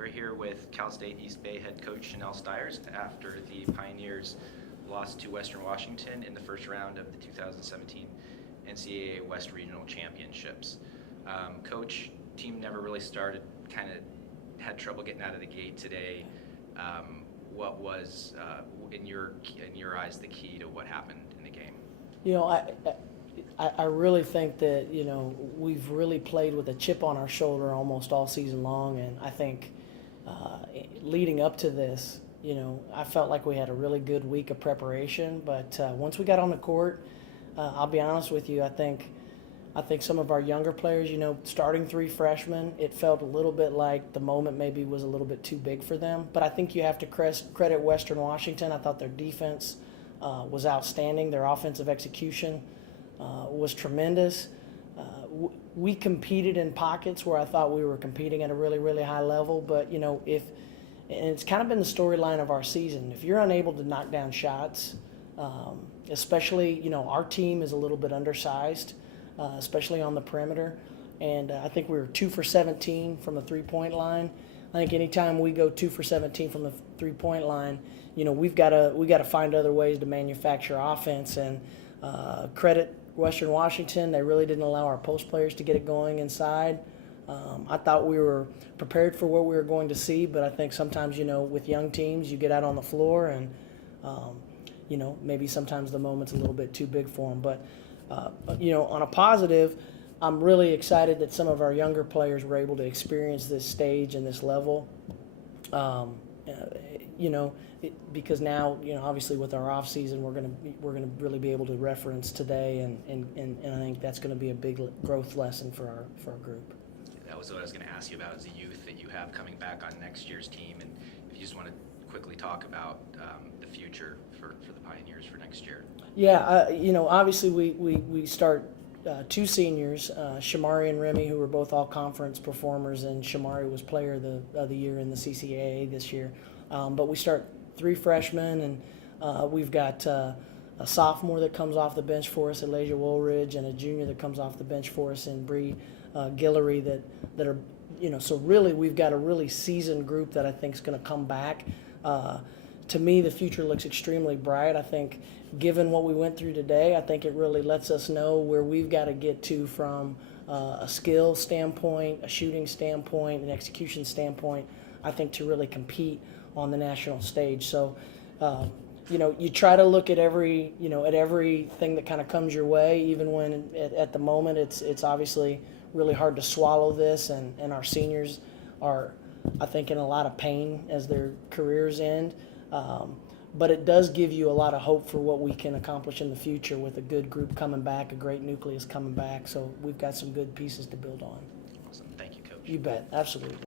We're here with Cal State East Bay head coach Chanel Stiers after the Pioneers lost to Western Washington in the first round of the 2017 NCAA West Regional Championships. Coach, team never really started, kind of had trouble getting out of the gate today. What was, in your eyes, the key to what happened in the game? You know, I really think that, you know, we've really played with a chip on our shoulder almost all season long, and I think leading up to this, you know, I felt like we had a really good week of preparation, but once we got on the court, I'll be honest with you, I think some of our younger players, you know, starting 3 freshmen, it felt a little bit like the moment maybe was a little bit too big for them. But I think you have to credit Western Washington. I thought their defense was outstanding. Their offensive execution was tremendous. We competed in pockets where I thought we were competing at a really, really high level. But, you know, and it's kind of been the storyline of our season. If you're unable to knock down shots, especially, you know, our team is a little bit undersized, especially on the perimeter. And I think we were 2 for 17 from the three-point line. I think anytime we go 2 for 17 from the three-point line, you know, we got to find other ways to manufacture offense. And credit Western Washington, they really didn't allow our post players to get it going inside. I thought we were prepared for what we were going to see, but I think sometimes, you know, with young teams, you get out on the floor and, you know, maybe sometimes the moment's a little bit too big for them. But you know, on a positive, I'm really excited that some of our younger players were able to experience this stage and this level. You know, because now, you know, obviously with our off season, we're gonna really be able to reference today, and I think that's going to be a big growth lesson for our group. That was what I was going to ask you about, is the youth that you have coming back on next year's team, and if you just want to quickly talk about the future for the Pioneers for next year. Yeah, you know, obviously we start 2 seniors, Shamari and Remy, who were both all-conference performers, and Shamari was player of the year in the CCAA this year. But we start 3 freshmen, and we've got a sophomore that comes off the bench for us, Elijah Woolridge, and a junior that comes off the bench for us in Bree Guillory that are, you know, so really we've got a really seasoned group that I think is going to come back. To me, the future looks extremely bright. I think given what we went through today, I think it really lets us know where we've got to get to from a skill standpoint, a shooting standpoint, an execution standpoint, I think, to really compete on the national stage. So, you know, you try to look at everything that kind of comes your way, even when at the moment it's obviously really hard to swallow this, and our seniors are, I think, in a lot of pain as their careers end. But it does give you a lot of hope for what we can accomplish in the future with a good group coming back, a great nucleus coming back. So we've got some good pieces to build on. Awesome. Thank you, Coach. You bet. Absolutely.